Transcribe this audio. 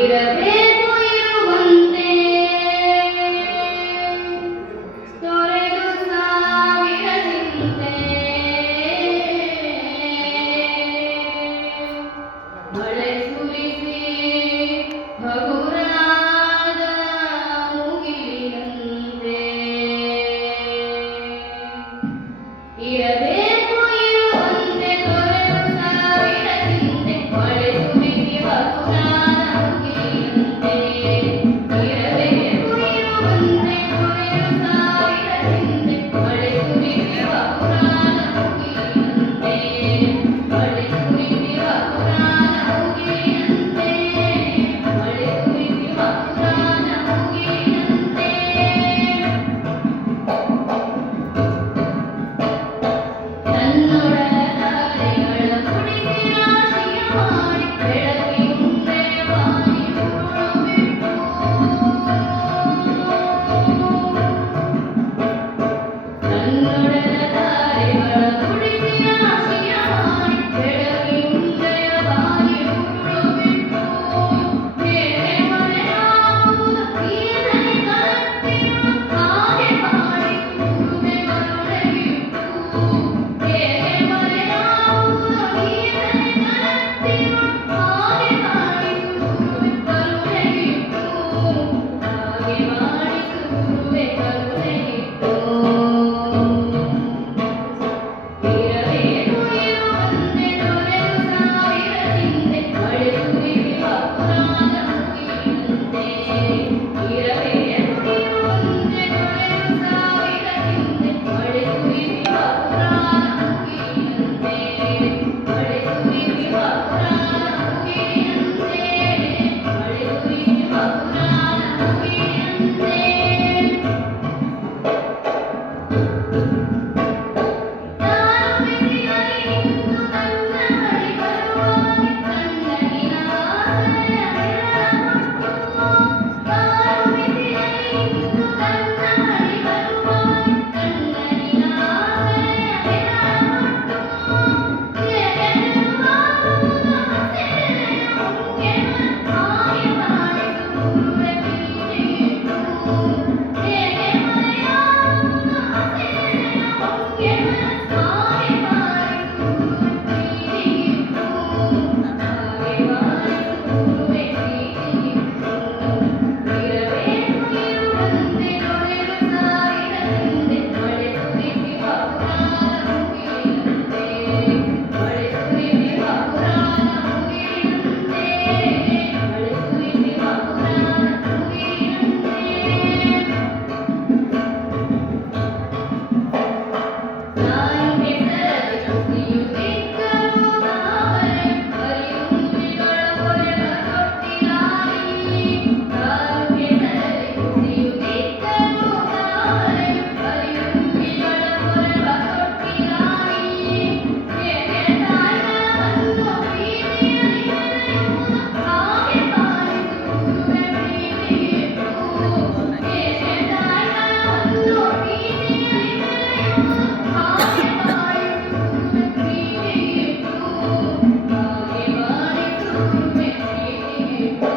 ಇರಬೇಕು ಇರುವಂತೆ ತೊರೆದು ಸಾವಿರ ಚಿಂತೆ ಮಳೆ ಸುರಿಸಿ ಹಗುರಾದ ಮುಗಿಲಿನಂತೆ ಇರಬೇಕು ಇರುವಂತೆ ತೊರೆದು ಸಾವಿರ ಚಿಂತೆ ಮಳೆ ಸುರಿಸಿ ಹಗುರಾದ ಮುಗಿಲಿನಂತೆ ಇರಬೇಕು ಇರುವಂತೆ ತೊರೆದು ಸಾವಿರ ಚಿಂತೆ ಮಳೆ ಸುರಿಸಿ ಹಗುರಾದ ಮುಗಿಲಿನಂತೆ ಮಳೆ ಸುರಿಸಿ ಹಗುರಾದ ಮುಗಿಲಿನಂತೆ ಮಳೆ ಸುರಿಸಿ ಹಗುರಾದ ಮುಗಿಲಿನಂತೆ ತನ್ನೊಡಲ ತಾರೆಗಳ ಕುಡಿಸಿ ರಾಶಿಯ ಮಾಡಿ ಬೆಳಗಿ ಮುಂದೆ ಬಾರಿ ಉರುಳುಬಿಟ್ಟು ತನ್ನೊಡಲ ತಾರೆಗಳ ಕುಡಿಸಿ ರಾಶಿಯ ಮಾಡಿ ಬೆಳಗಿ ಮುಂದೆ ಬಾರಿ ಉರುಳುಬಿಟ್ಟು ಬೇರೆ ಮರೆಯಾವುದು ಈರನೆ ಕಲರ್ತಿರುವ ಹಾಗೆ ಮಾಡಿ ಕೂರುವೆ ಕರುಣೆಗಿಟ್ಟು ಹೇಗೆ ಮರೆಯಾವುದು ಈರನೆ ಕಲರ್ತಿರುವ ಹಾಗೆ ಮಾಡಿ ಕೂರುವೆ ಕರುಣೆಗಿಟ್ಟು ಹಾಗೆ ಮಾಡಿ ಕೂರುವೆ ಕರುಣೆಗಿಟ್ಟು ಇರಬೇಕು ಇರುವಂತೆ ತೊರೆದು ಸಾವಿರ ಚಿಂತೆ ಮಳೆ ಸುರಿಸಿ ಹಗುರಾದ ಮುಗಿಲಿನಂತೆ ಇರಬೇಕು ಇರುವಂತೆ ತೊರೆದು ಸಾವಿರ ಚಿಂತೆ ಮಳೆ ಸುರಿಸಿ ಹಗುರಾದ ಮುಗಿಲಿನಂತೆ ಮಳೆ ಸುರಿಸಿ ಹಗುರಾದ ಮುಗಿಲಿನಂತೆ ಮಳೆ ಸುರಿಸಿ ಹಗುರಾದ ಮುಗಿಲಿನಂತೆ ತಾನು ಬಿಸಿಲಲ್ಲಿ ನಿಂತು ತನ್ನ ಬಳಿ ಬರುವಾಗ ಕಣ್ಣನಿನ ಆಸರೆಯ ನೆರಳಾಗಿತ್ತು. ತಾನು ಬಿಸಿಲಲ್ಲಿ ನಿಂತು ತನ್ನ ಬಳಿ ಬರುವಾಗ ಕಣ್ಣನಿನ ಆಸರೆಯ ನೆರಳಾಗಿತ್ತು. ಹೇಗೆನ್ನುವಾಗುವುದು ಹಸಿರೆಯ ಹೊಂಗೆನ ಹಾಗೆ ಮಾಡಿಸು ಗುರುವೆ ಪ್ರೀತಿಗಿಟ್ಟು. ಹೇಗೆ ಮರೆಯಾಗುವುದು ಹಸಿರೆಯ ಹೊಂಗೆನ ಹಾಗೆ ಮಾಡಿಸು ಗುರುವೆ ಪ್ರೀತಿಗಿಟ್ಟು. ಹಾಗೆ ಮಾಡಿಸು ಗುರುವೆ ಪ್ರೀತಿಗಿಟ್ಟು. ಇರಬೇಕು ಇರುವಂತೆ ತೊರೆದು ಸಾವಿರ ಚಿಂತೆ ಮಳೆ ಸುರಿಸಿ ಹಗುರಾದ ಮುಗಿಲಿನಂತೆ ಮಳೆ ಸುರಿಸಿ ಹಗುರಾದ ಮುಗಿಲಿನಂತೆ ಮಳೆ ಸುರಿಸಿ ಹಗುರಾದ ಮುಗಿಲಿನಂತೆ ತಾನು ಹೆಸರಲ್ಲಿ ಕುಸಿಯುತ್ತಿದ್ದರೂ ತಾವರೆ ಹರಿಯುಂಬಿಗಳ ಕೊರೆವ ತೊಟ್ಟಿಲಾಗಿ ತಾನು ಹೆಸರಲ್ಲಿ ಕುಸಿಯುತ್ತಿದ್ದರೂ ತಾವರೆ ಹರಿಯುಂಬಿಗಳ ಕೊರೆವ ತೊಟ್ಟಿಲಾಗಿ ಹೇಗೆ ತಾಯ್ತನವನ್ನು ಪ್ರೀತಿಯಲ್ಲಿ ಮೆರೆಯುವುದು ಹಾಗೆ ಪಾಲಿಸು ಗುರುವೆ ಪ್ರೀತಿಗಿಟ್ಟು. ಹೇಗೆ ತಾಯ್ತನವನ್ನು ಪ್ರೀತಿಯಲ್ಲಿ ಮೆರೆಯುವುದು ಹಾಗೆ ಪಾಲಿಸು ಗುರುವೆ ಪ್ರೀತಿಗಿಟ್ಟು. ಹಾಗೆ ಪಾಲಿಸು ಗುರುವೆ ಪ್ರೀತಿಗಿಟ್ಟು.